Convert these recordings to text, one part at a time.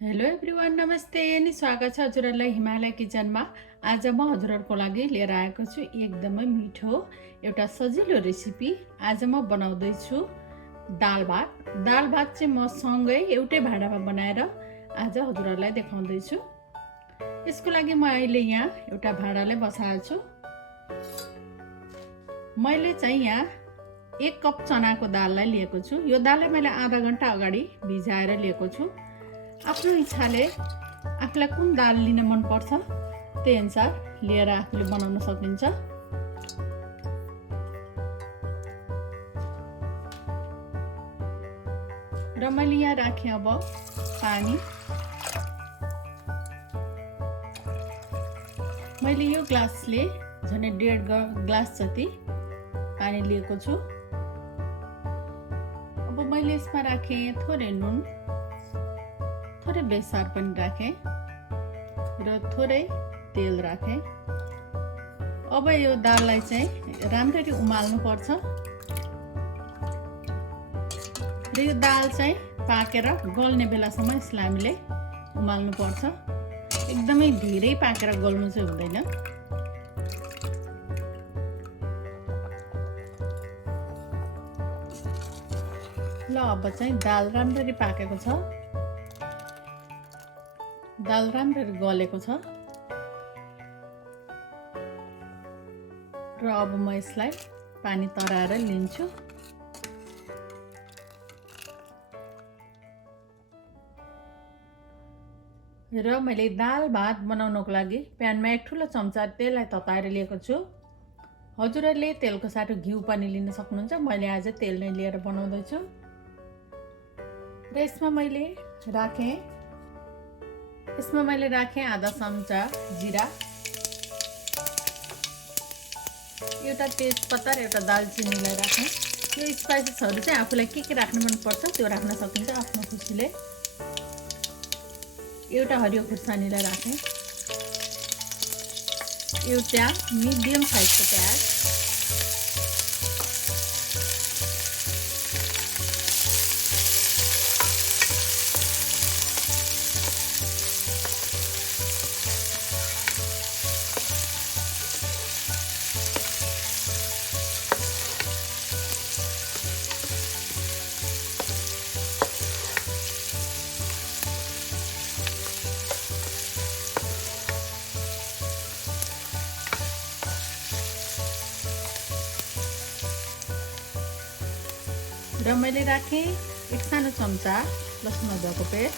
Hello everyone, नमस्ते अनि स्वागत छ हजुरहरूलाई हिमालय किचनमा। आज म हजुरहरूको लागि लिएर आएको छु एकदमै मिठो एउटा सजिलो रेसिपी। आज म बनाउँदैछु दाल भात। दाल भात चाहिँ म सँगै एउटै भाँडामा बनाएर आज हजुरहरूलाई देखाउँदैछु। यसको लागि म अहिले यहाँ एउटा भाँडाले बसाएको छु। मैले चाहिँ यहाँ 1 कप चनाको दाललाई लिएको छु। यो दाललाई मैले आधा घण्टा अगाडि भिजाएर लिएको छु। आफ्नो इच्छाले आफूलाई कुन दाल लिन मन पर्छ त्यही अनुसार लिएर आफूले बनाउन सकिन्छ। र मैले यहाँ राखेँ अब पानी। मैले यो ग्लासले झन्डै 1.5 ग्लास जति पानी लिएको छु। अब मैले यसमा राखेँ थोरै नुन, थोरै बेसार पनि राखेँ र थोरै तेल राखेँ। अब यो दाललाई चाहिँ राम्ररी उमाल्नु पर्छ र यो दाल चाहिँ पाकेर गल्ने बेलासम्म यसलाई हामीले उमाल्नु पर्छ। एकदमै धेरै पाकेर गल्नु चाहिँ हुँदैन। ल अब चाहिँ दाल राम्ररी पाकेको छ, दाल राम्ररी गलेको छ र अब म यसलाई पानी तराएर लिन्छु। र मैले दाल भात बनाउनको लागि प्यानमा 1 ठुलो चम्चा तेललाई तताएर लिएको छु। हजुरहरूले तेलको साटो घिउ पनि लिन सक्नुहुन्छ। मैले आज तेल नै लिएर बनाउँदैछु। र यसमा मैले राखेँ आधा चम्चा जिरा, एउटा तेजपत्ता र एउटा दालचिनीलाई राखेँ। यो स्पाइसेसहरू चाहिँ आफूलाई के राख्न मन पर्छ त्यो राख्न सकिन्छ आफ्नो खुसीले। एउटा हरियो खुर्सानीलाई राखेँ, एउटा मिडियम साइजको प्याज, र मैले राखेँ 1 सानो चम्चा लसुन अदुवाको पेस्ट,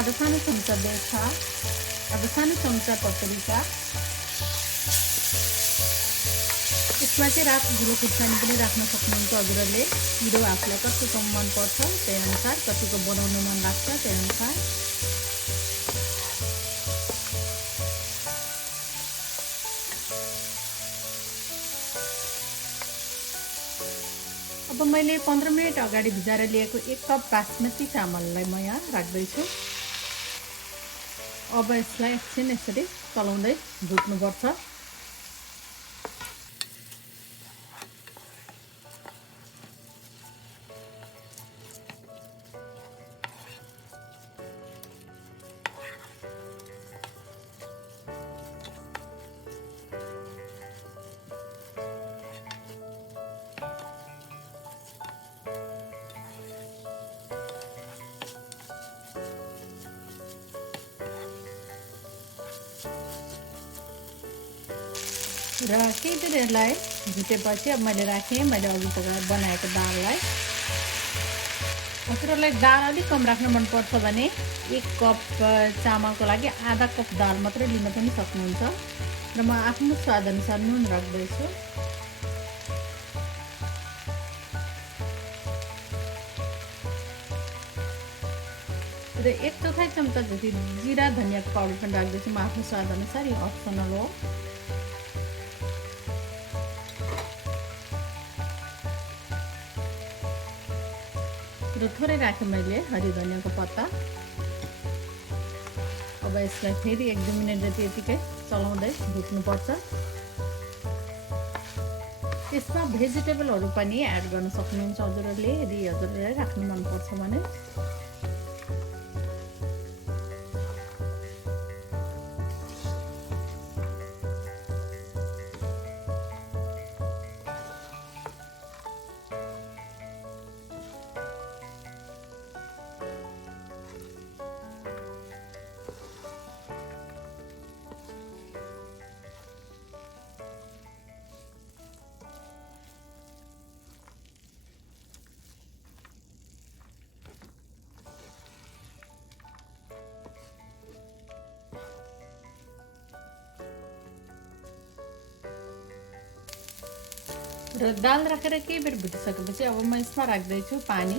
आधा सानो चम्चा बेथा, आधा सानो चम्चा पपरिका। यसमा चाहिँ रातो धुलो खुर्सानी पनि राख्न सक्नुहुन्छ हजुरहरूले। पिरो आफूलाई कतिको मन पर्छ त्यही अनुसार, कतिको बनाउन मन लाग्छ त्यही अनुसार। अब मैले 15 मिनट अगाडि भिजाएर लिएको 1 कप बासमती चामललाई म यहाँ राख्दैछु। अब यसलाई एकछिन यसरी चलाउँदै भुट्नुपर्छ। र केही बेरलाई भुटेपछि अब मैले राखेँ मैले अघि बनाएको दाललाई। हजुरहरूलाई दाल अलिक कम राख्न मन पर्छ भने 1 कप चामलको लागि आधा कप दाल मात्रै लिन पनि सक्नुहुन्छ। र म आफ्नो स्वादअनुसार नुन राख्दैछु। र 1/4 चम्चा जति जिरा धनियाको पाउडर पनि राख्दैछु म आफ्नो स्वादअनुसार। यो अप्सनल हो। र थोरै राखेँ मैले हरियो धनियाको पत्ता। अब यसलाई फेरि 1-2 मिनट जति यतिकै चलाउँदै भुट्नुपर्छ। यसमा भेजिटेबलहरू पनि एड गर्न सक्नुहुन्छ हजुरहरूले, यदि हजुरहरूलाई राख्न मन पर्छ भने। र दाल राखेर केही बेर भुटिसकेपछि अब म यसमा राख्दैछु पानी।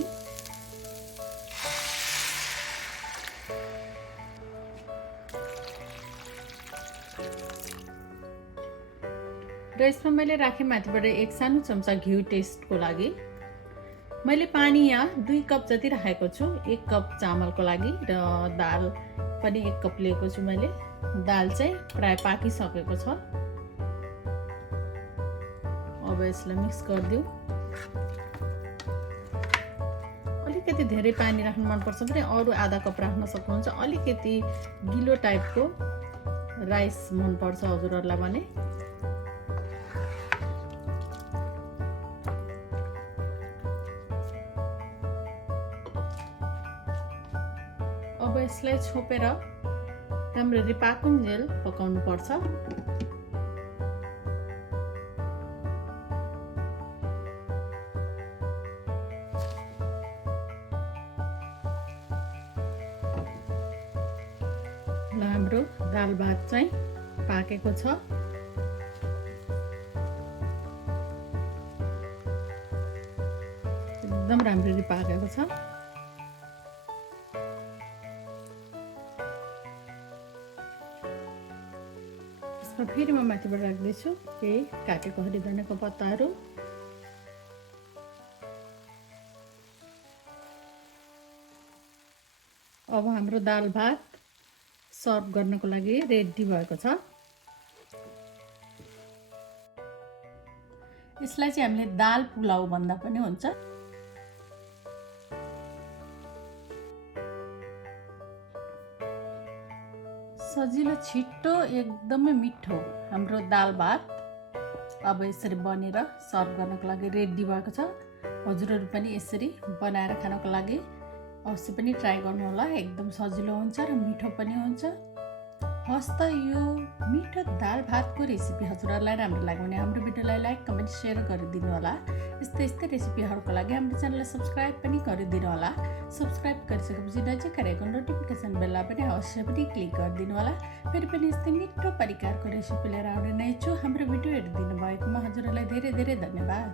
र यसमा मैले राखेँ माथिबाट 1 सानो चम्चा घिउ टेस्टको लागि। मैले पानी यहाँ 2 कप जति राखेको छु, 1 कप चामलको लागि, र दाल पनि 1 कप लिएको छु मैले। दाल चाहिँ प्राय पाकिसकेको छ। अब यसलाई मिक्स गरिदिउँ। अलिकति धेरै पानी राख्नु मनपर्छ भने अरू आधा कप राख्न सक्नुहुन्छ। अलिकति गिलो टाइपको राइस मनपर्छ हजुरहरूलाई भने। अब यसलाई छोपेर राम्ररी पाकुन्जेल पकाउनु पर्छ। ल हाम्रो दाल भात चाहिँ पाकेको छ। एकदम राम्ररी पाकेको छ। फेरि म माथिबाट राख्दैछु केही काटेको हरियो धनियाँको पत्ताहरू। अब हाम्रो दाल भात सर्भ गर्नको लागि रेडी भएको छ। यसलाई चाहिँ हामीले दाल पुलाउ भन्दा पनि हुन्छ। सजिलो छिट्टो एकदमै मिठो हाम्रो दाल भात अब यसरी बनेर सर्भ गर्नको लागि रेडी भएको छ। हजुरहरू पनि यसरी बनाएर खानको लागि अवश्य पनि ट्राई गर्नु होला। एकदम सजिलो हुन्छ र मिठो पनि हुन्छ। हस् त यो मिठो दाल भातको रेसिपी हजुरहरूलाई राम्रो लाग्यो भने हाम्रो भिडियोलाई लाइक, कमेन्ट, सेयर गरिदिनु होला। यस्तै रेसिपीहरूको लागि हाम्रो च्यानललाई सब्स्क्राइब पनि गरिदिनु होला। सब्स्क्राइब गरिसकेपछि नजिक रहेको नोटिफिकेसन बेललाई पनि अवश्य पनि क्लिक गरिदिनु होला। फेरि पनि यस्तै मिठो परिकारको रेसिपी लिएर आउने नै छु। हाम्रो भिडियो हेरिदिनु भएकोमा हजुरहरूलाई धेरै धेरै धन्यवाद।